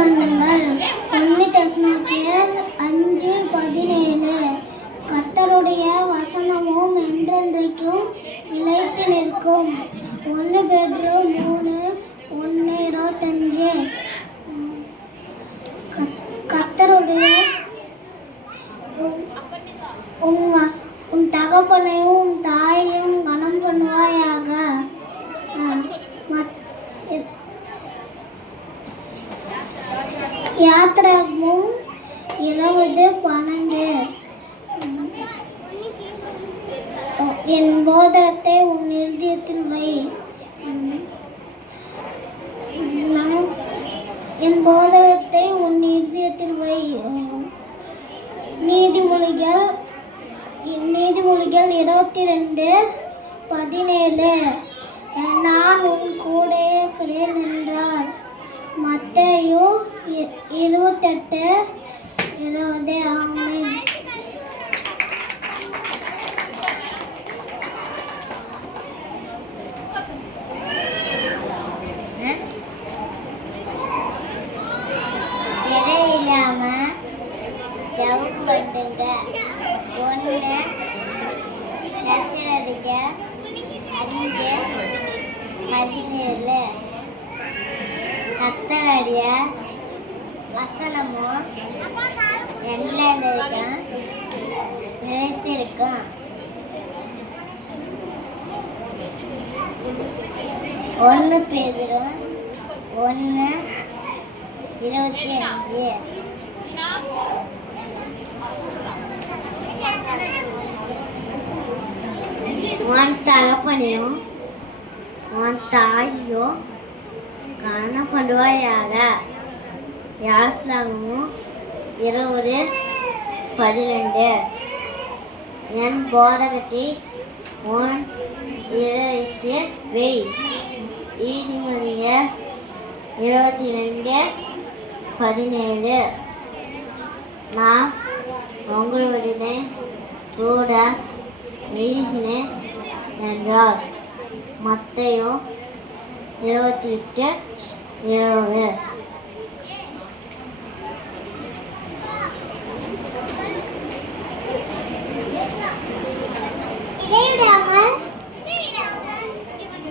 பண்ணுங்கள். 1 தெசலோனிக்கேயர் 5:17 கர்த்தருடைய வசனமும் என்றென்றைக்கும் நிலைத்து நிற்கும். 1 பேதுரு 3:1-25 கர்த்தருடைய உன் தகப்பனையும் உன் தாயையும் கனம் பண்ணுவாயாக. யாத்திராகமம் 20:12 என் போதகத்தை உன் இருதயத்தில் வை. என் போதகத்தை உன் இருதயத்தில் வை. நீதிமொழிகள் 22:17 நான் உன் கூட இருக்கிறேன் என்றார். மத்தேயு 28:20 ஆமென். இடையில்லாம ஜெபம் பண்ணுங்க. 1 நற்செய்திக 5:17 கர்த்தருடைய வசனமும் என்றென்றைக்கும் நிலைத்திருக்கும். 1 பேதுரு 1:25 உன் தகப்பனையும் உன் தாயையும் கனம் பண்ணுவாயாக. யாத்திராகமம் 20:12 என் போதகத்தை உன் இருதயத்தில் வை. நீதிமொழிகள் 22:17 நான் உங்களுடன் கூட இருக்கிறேன் என்றார். மத்தேயு 28:20 இடைவிடாமல்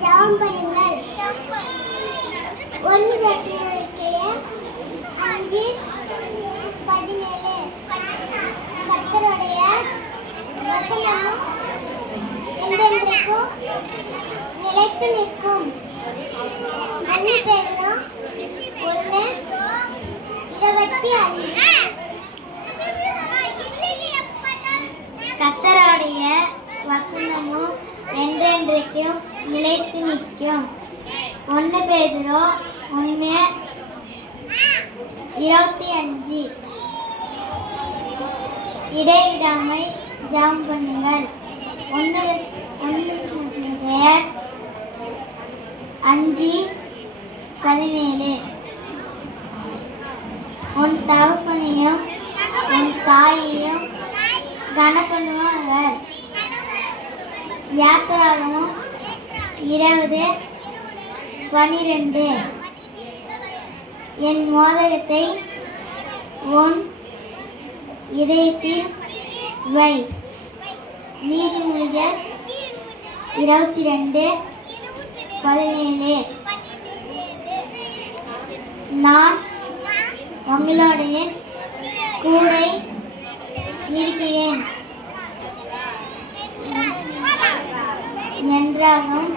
ஜெபம் பண்ணுங்கள். 1 தெசலோனிக்கேயர் 5:17 கர்த்தருடைய வசனமும் என்றென்றைக்கும் நிலைத்து நிற்கும். 1 பேதுரு 1:25 கர்த்தருடைய வசனமும் என்றென்றைக்கும் நிலைத்து நிற்கும். 1 பேதுரு 1:25 இடைவிடாமை ஜெபம் பண்ணுங்கள். 1 தெசலோனிக்கேயர் 5:17 உன் தகப்பனையும் உன் தாயையும் கனம் பண்ணுவார்கள். யாத்திராகமம் 20:12 என் மோதகத்தை உன் இதயத்தில் வை. நீதிமொழிகள் 22:17 நான் உங்களுடைய கூட இருக்கிறேன் என்றாகும்.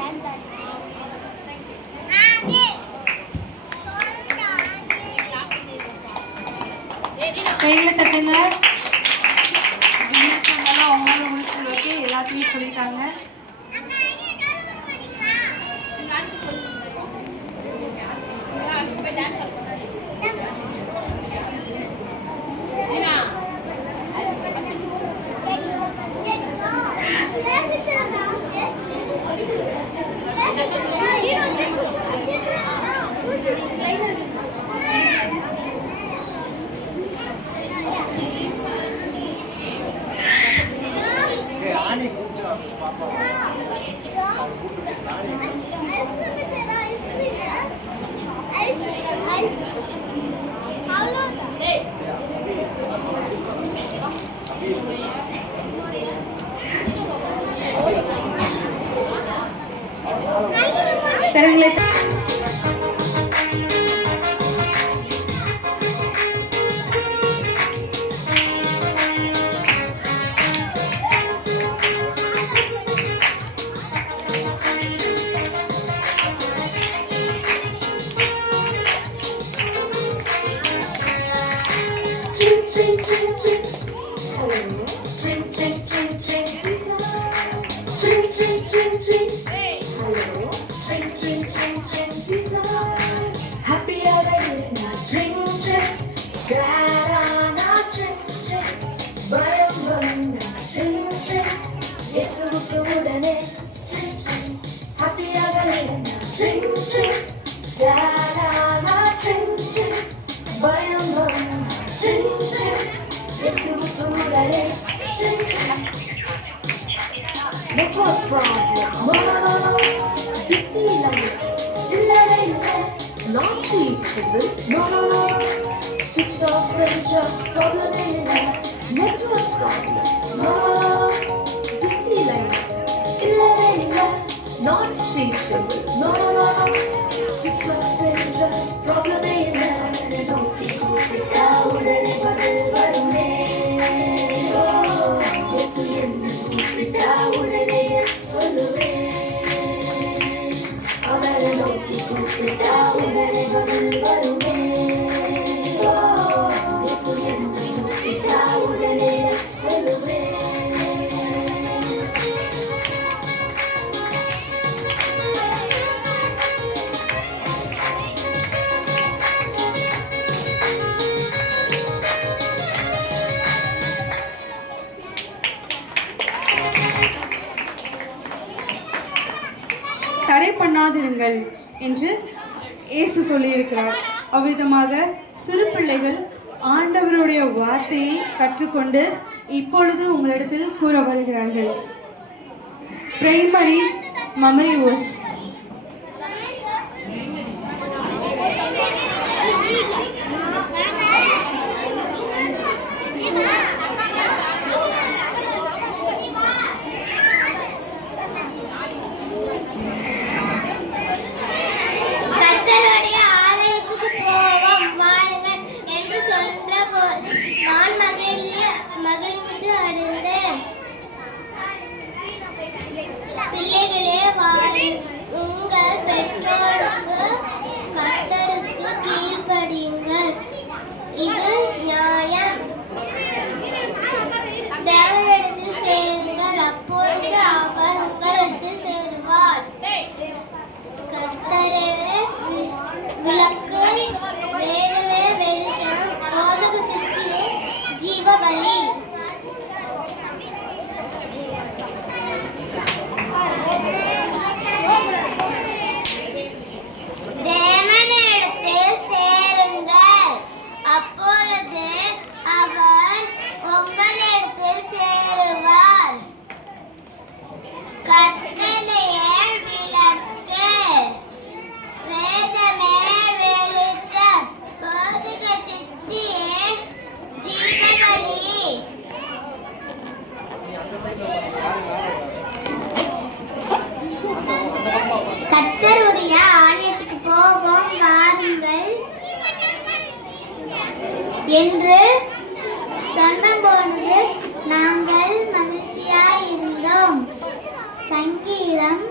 கையில தட்டுங்க. அவங்களால முடிச்ச அளவுக்கு எல்லாத்தையும் சொல்லிட்டாங்க. Hey, Ani, Drink, drink, drink, drink. Hello. Drink, drink, drink, drink. Jesus. Drink, drink, drink, drink. Hello. Drink, drink, drink, drink. Jesus. Happy again. Drink, drink. Sarana. Drink, drink. Bayam bayam. Drink, drink. Yesuvuku udane. Drink, drink. Happy again. Drink, drink. Sarana. Drink, drink. Bayam bayam. Drink, drink. Yesuvuku udane. Drink, drink. Network problem. No, no, no, no. Busy line. Illa. Not reachable. No, no, no. Switched off when drop. Problem illa. Network problem. No, no, no. Busy line. Illa. Not reachable. No, no, no. Switched off when drop. Problem illa. Noti kupita udane badal varume. Yesu enna kupita udane yes solluve. Avara noti kupita udane badal varume. Yesu enna kupita udane yes solluve. தடை பண்ணாதிருங்கள் என்று இயேசு சொல்லியிருக்கிறார். அவ்விதமாக சிறு பிள்ளைகள் ஆண்டவருடைய வார்த்தையை கற்றுக்கொண்டு இப்பொழுது உங்களிடத்தில் கூற வருகிறார்கள். பிரைமரி மெமரி வேர்ஸ். கர்த்தருடைய ஆலயத்துக்கு போவோம் வாருங்கள் என்று சொன்னபோது நான் மகிழ்ந்து அடைந்தேன். பிள்ளைகளே வாருங்கள், உங்கள் பெற்றோருக்கு கர்த்தருக்கு கீழ்ப்படியுங்கள், இது நியாயம். தேவனிடத்தில் சேருங்கள், அப்பொழுது அவர் உங்களிடத்தில் சேருவார். கர்த்தரே விளக்கு, வேதமே வெளிச்சம், போதக சிற்சியே ஜீவ வழி. தேவனிடத்தில் சேருங்கள், அப்பொழுது அவர் உங்களிடத்தில் சேருவார். கர்த்தரையே விளக்கு, வேதமே வெளிச்சம், போதக சிற்சியே ஜீவவழி. கர்த்தருடைய ஆலயத்துக்கு போவோம் வாருங்கள் என்று சொன்னபொழுது நாங்கள் மகிழ்ச்சியாய் இருந்தோம். சங்கீதம்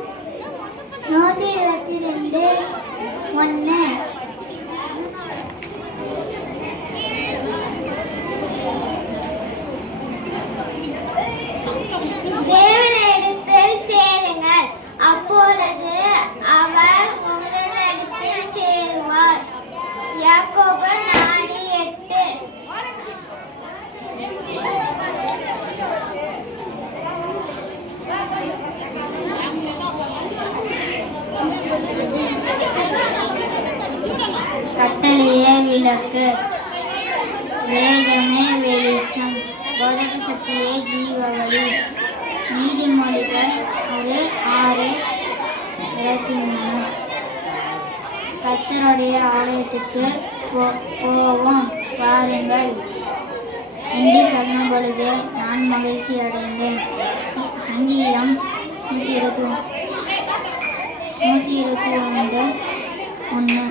122:1. தேவனிடத்தில் சேருங்கள், அப்பொழுது அவர் உங்களிடத்தில் சேருவார். யாக்கோபு 4:8. கட்டளையே விளக்கு, வேதமே வெளிச்சம், போதக சக்தியே ஜீவவழி. நீதிமொழிகள் 6:23. கர்த்தருடைய ஆலயத்துக்கு போவோம் வாருங்கள் என்று சொன்னபொழுது நான் மகிழ்ச்சி அடைந்தேன். சங்கீதம் 121:1.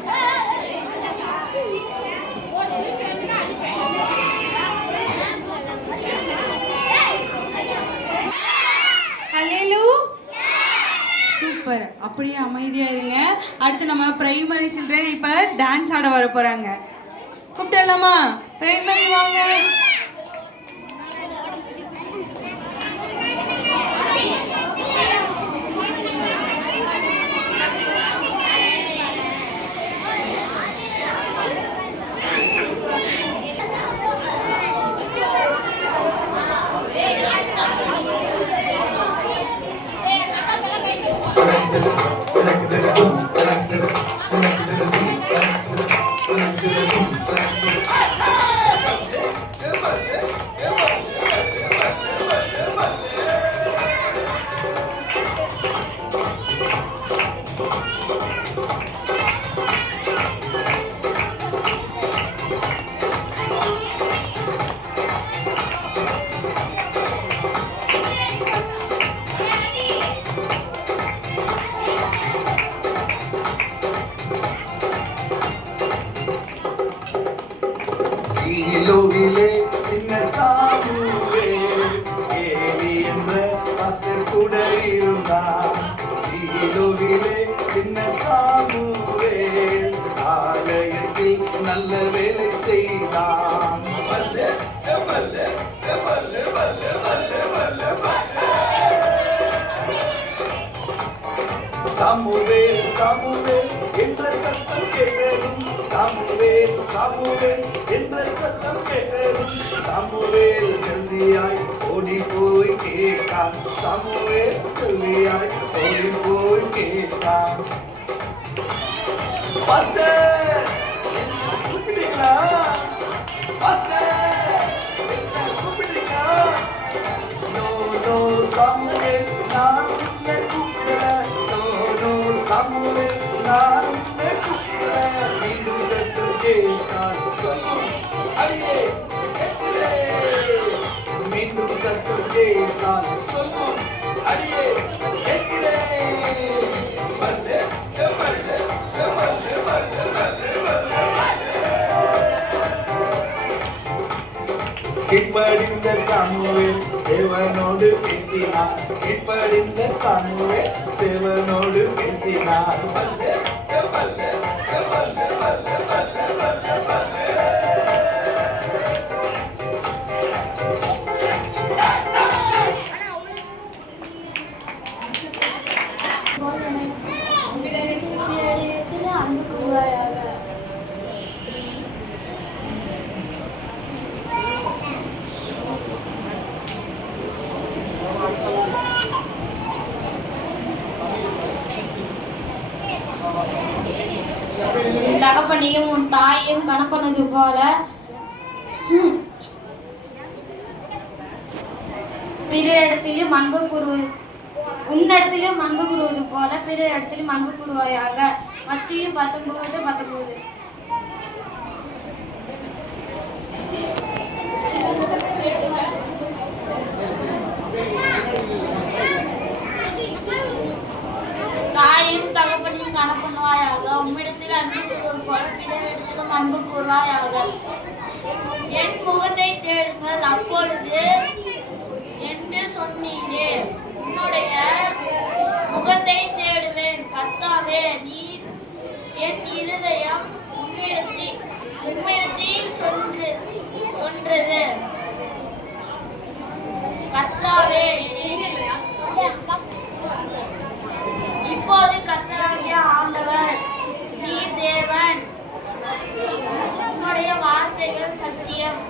சூப்பர். அப்படியே அமைதியா இருங்க. அடுத்து நம்ம பிரைமரி சில்ட்ரன் இப்ப டான்ஸ் ஆட வர போறாங்க. கூப்பிடலாமா? பிரைமரி வாங்க. சீலோவிலே சின்ன சாமுவே ஏலி என்ற பாஸ்டர் கூட இருந்தார். சீலோவிலே சின்ன சாமுவே ஆலயத்தில் நல்ல வேலை செய்தான். வல்ல வல்ல வல்ல வல்ல வல்ல வல்ல சாமுவேல் சாமுவேல் என்ற சத்தம் கேட்டதும் சாமுவேல் சாமுவேல் என்ற சத்தம் கேட்டதும் சாமுவேல் ஜல்தியாய் ஓடி போய் கேட்டான். சாமுவேல் ஜல்தியாய் ஓடி போய் கேட்டான். பாஸ்டர் கூப்பிட்டீங்களா? பாஸ்டர் கூப்பிட்டீங்களா? நோ நோ சாமுவேல் நான் உன்னை கூப்பிடல. நோ நோ சாமுவேல் நான் உன்னை கூப்பிடல. மீண்டும் சற்று கேட்டான். சொல்லும் அடியே கேட்கிறே. மீண்டும் சற்று கேட்டான். சொல்லும் அடியே கேட்கிறே. வந்து வந்து வந்து வந்து வந்து கீழ்ப்படிந்த சாமுவேல் தேவனோடு பேசினார். கீழ்ப்படிந்த சாமுவேல் தேவனோடு பேசினார். வல்ல வல்ல வல்ல வல்ல வல்ல வல்ல வல்ல அன்பு கூறுவாயாக. தகப்பனையும் உன் தாயையும் கணப்பனது போல பிறரிடத்திலும் அன்பு கூறுவது உன்னிடத்திலும் அன்பு கூறுவது போல பிறரிடத்திலும் அன்பு கூறுவாயாக. மத்தேயு 19:19. தாயும் தகப்பனையும் கணப்பண்ணுவாயாக. உம்மிடத்தில் அன்பு கூறுவது போல பிறரிடத்திலும் அன்பு கூறுவாயாக. என் முகத்தை தேடுங்கள் அப்பொழுது என்று சொன்னீரே. உன்னுடைய முகத்தை தேடுவேன் கர்த்தாவே. நீர் என் இருதயம் உம்மிடத்தில் சொன்றது. கர்த்தாவே இப்போது கர்த்தராகிய ஆண்டவர் நீர் தேவன். உம்முடைய வார்த்தைகள் சத்தியம்.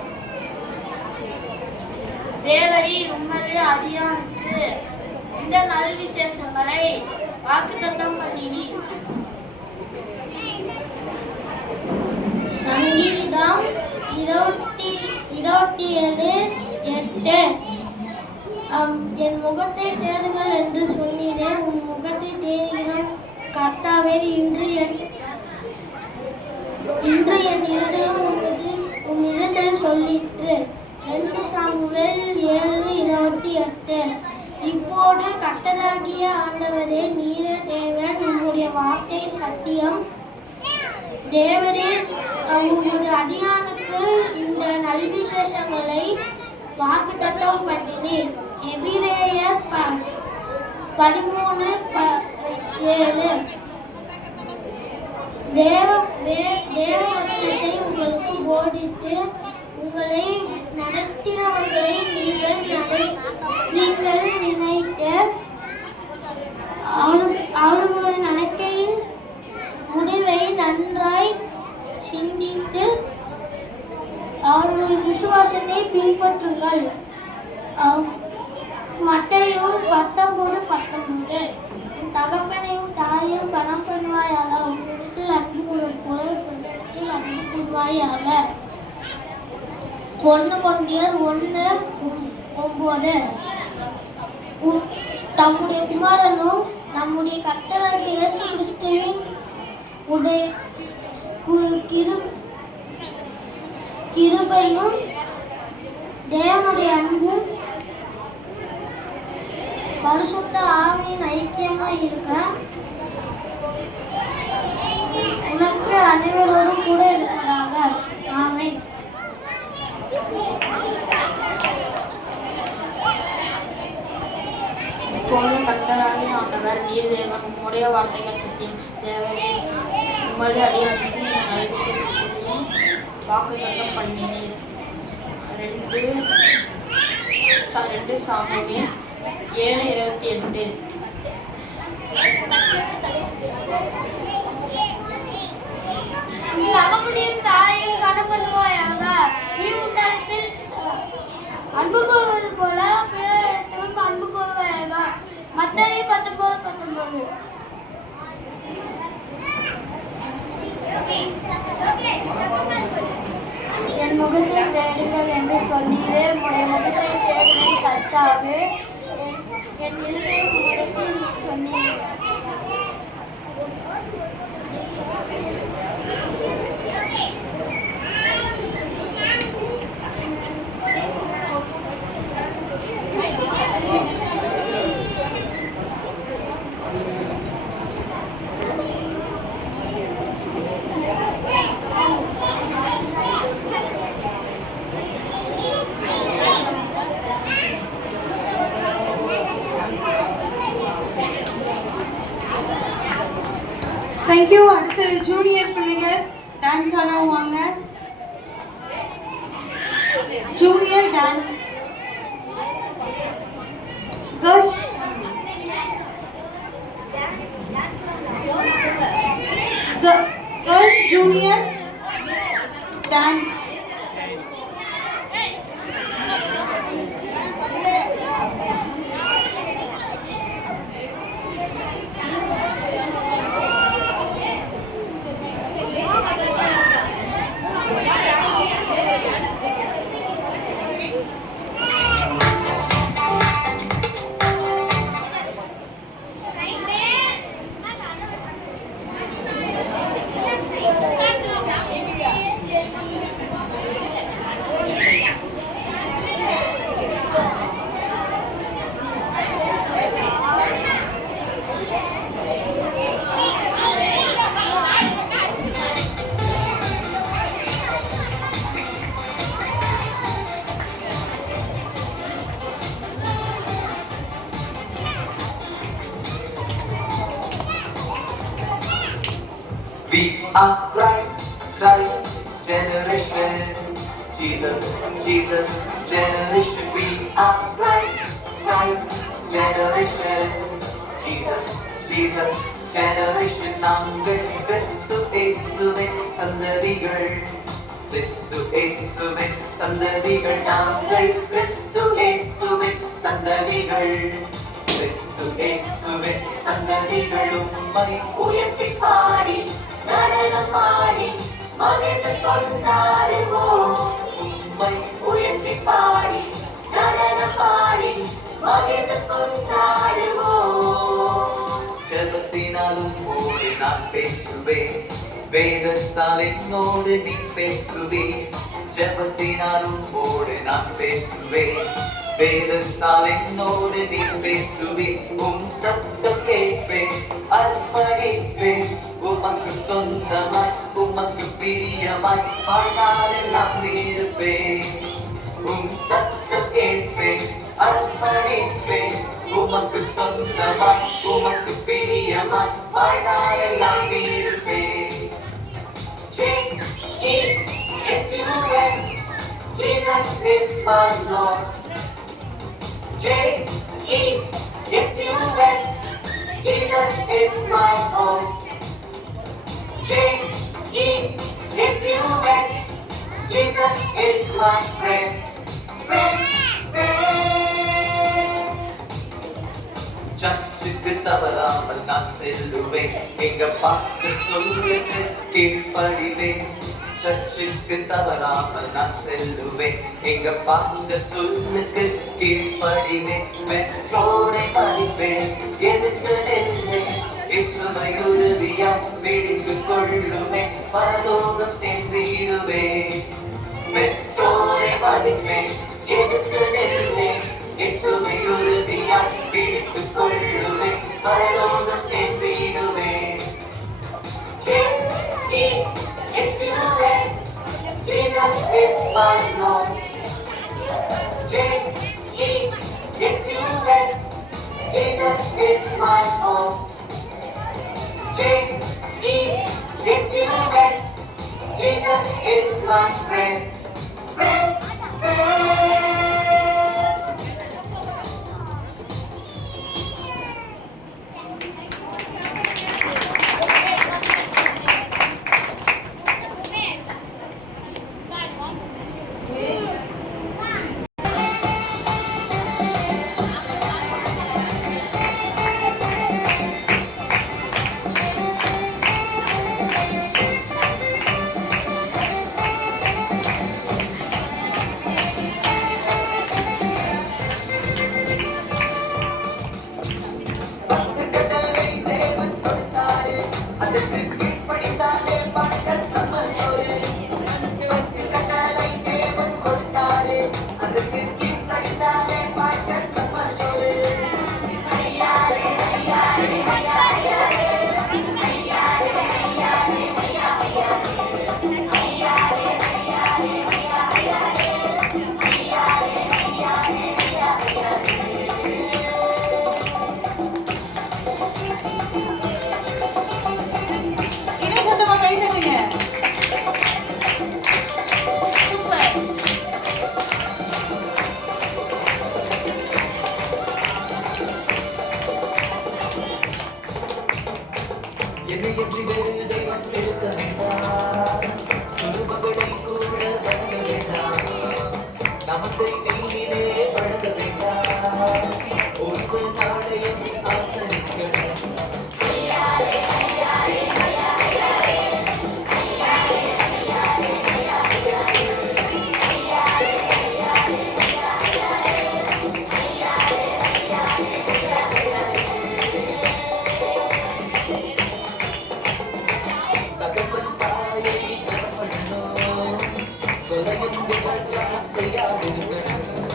தேவரீர் உமது அடியானுக்கு இந்த நல் விசேஷங்களை வாக்குத்தத்தம் பண்ணினீர். சங்கீதம் 27:8. என் முகத்தை தேடுங்கள் என்று சொன்னீரே. உன் முகத்தை தேடுகிறோம் கர்த்தாவே. இன்று என் இருதயம் உம்மிடத்தில் சொல்லிற்று. 2 சாமுவேல் 7:28. இப்போது கர்த்தராகிய ஆண்டவரே நீரே தேவன். உம்முடைய வார்த்தை சத்தியம். தேவரீர் உமது அடியானுக்கு இந்த நல்விசேஷங்களை வாக்குத்தத்தம் பண்ணினீர். எபிரேயர் 13:7. தேவ வசனத்தை உங்களுக்கு போதித்து உங்களை நடத்தினவர்களை நீங்கள் நினைத்து அவர்களின் நடக்கையின் முடிவை நன்றாய் சிந்தித்து அவர்களின் விசுவாசத்தை பின்பற்றுங்கள். மத்தேயு 19:19. உன் தகப்பனையும் தாயையும் கனம் பண்ணுவாயாக, உன்னிடத்தில் அன்பு கூறுவது போல உன்னிடத்தில் அன்பு கூறுவாயாக. 1 கொரிந்தியர் 1:9. தம்முடைய குமாரனும் நம்முடைய கர்த்தராகிய இயேசு கிறிஸ்துவின் உடைய கிருபையும் தேவனுடைய அன்பும் பரிசுத்த ஆவியின் ஐக்கியமாய் இருக்க உனக்கு அனைவரோடும் கூட இருப்பதாக. ஆமென். இப்போது கர்த்தராகிய ஆண்டவர் நீர் தேவன், உம்முடைய வார்த்தைகள் சத்தியம். தேவரே, உமது அடியானுக்கு இந்த நல்விஷயங்களையும் வாக்குத்தத்தம் பண்ணினீர். 2 சாமுவேல் 7:28. உன் தகப்பனையும் தாயையும் கனம் பண்ணுவாயாக, நீ உன்னிடத்தில் அன்பு கூறுவது போல பிறரிடத்திலும் அன்பு கூறுவாயாக. மத்தேயு 19:19. என் முகத்தை தேடுங்கள் என்று சொன்னீரே, உம்முடைய முகத்தை தேடுவேன் கர்த்தாவே. என் இருதயம் உம்மிடத்தில் சொன்னீரே. தேங்க்யூ. அடுத்து ஜூனியர் பிள்ளைங்க டான்ஸ் ஆடுவாங்க. Junior dance. Girls junior dance. We are Christ generation. Jesus generation. We are Christ generation. Jesus generation. நாங்கள் கிறிஸ்து இயேசுவின் சந்ததிகள். கிறிஸ்து இயேசுவின் சந்ததிகள். நாங்கள் கிறிஸ்து இயேசுவின் சந்ததிகள். கிறிஸ்து இயேசுவின் சந்ததிகள். உம்மை உயர்த்தி பாடி நடனமாடி மகிழ்ந்து கொண்டாடுவோம். உம்மை உயர்த்தி பாடி நடனமாடி மகிழ்ந்து கொண்டாடுவோம். ஜெபத்தினாலும் போது நான் பேசுவேன், வேதத்தால் என்னோடு நீ பேசுவேன். ஜெபத்தினாலும் போது நான் பேசுவேன், வேதத்தால் என்னோடு நீ பேசுவேன். உம் சத்தம் கேட்பேன், அர்ப்பணிப்பேன். உமக்கு சொந்தமாய் உமக்கு பிரியமாய் வாழ்நாளெல்லாம் இருப்பேன். உம் சத்தம் கேட்பேன், அர்ப்பணிப்பேன். உமக்கு சொந்தமாய் உமக்கு பிரியமாய் வாழ்நாளெல்லாம் இருப்பேன். S-U-S, Jesus is my Lord. J-E-S-U-S, Jesus is my boss. J-E-S-U-S, Jesus is my friend. Friend. சர்ச்சுக்கு தவறாமல் நான் செல்லுவேன், எங்க பாஸ்டர் சொல்லுங்க கீழ்ப்படிவேன். சர்ச்சுக்கு தவறாமல் நான் செல்லுவேன், எங்க பாஸ்டர் சொல்லுங்க கீழ்ப்படிவேன். பெற்றோரை மதிப்பேன், எதுக்கு நின்றேன், இயேசுவை உறுதியா பிடித்து கொள்ளுவேன், பரலோகம் சென்றிடுவேன். பெற்றோரை மதிப்பேன், எதுக்கு நின்றேன், இயேசுவை உறுதியா பிடித்து கொள்ளுவேன், பரலோகம் சென்றிடுவேன். J-E-S-U-S, Jesus is my Lord. J-E-S-U-S, Jesus is my boss. J-E-S-U-S, Jesus is my friend. Friend. இன்னும் சத்தமா கை தட்டுங்க. சூப்பர். என்னை என்று வேறு தெய்வம் இருக்க வேண்டாம், சுருபங்களை கூட வணங்க வேண்டாம், நமத்தை வீணிலே பழக வேண்டாம், ஒரு நாளையும் ஆசரிக்கணும். தகப்பன் தாயை கனப்படணும், கொலையும் விபச்சாரம் செய்யாதிருக்கணும்,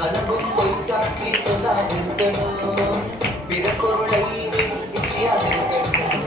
கலவும் பொய் சாட்சி சொல்லாதிருக்கணும், பிற பொருளை இச்சியாதிருக்கணும்.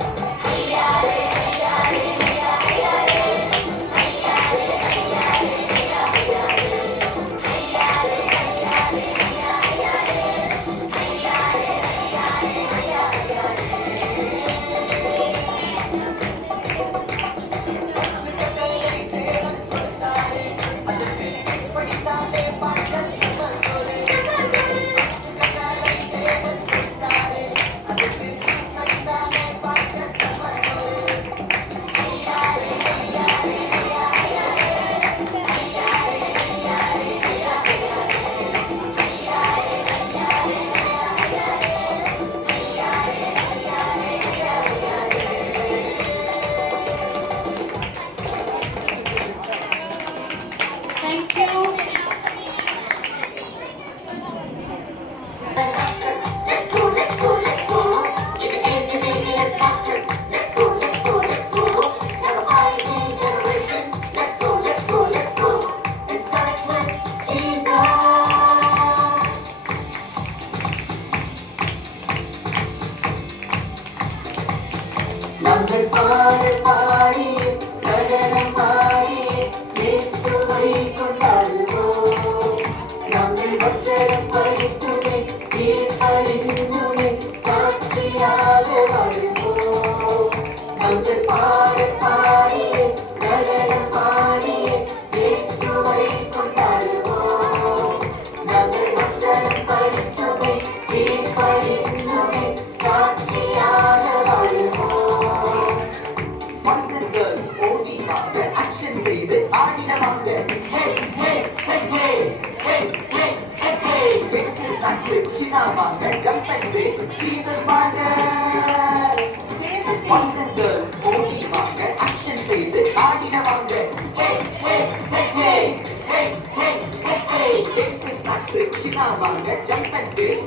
வாங்க ஜம்பன் சேல்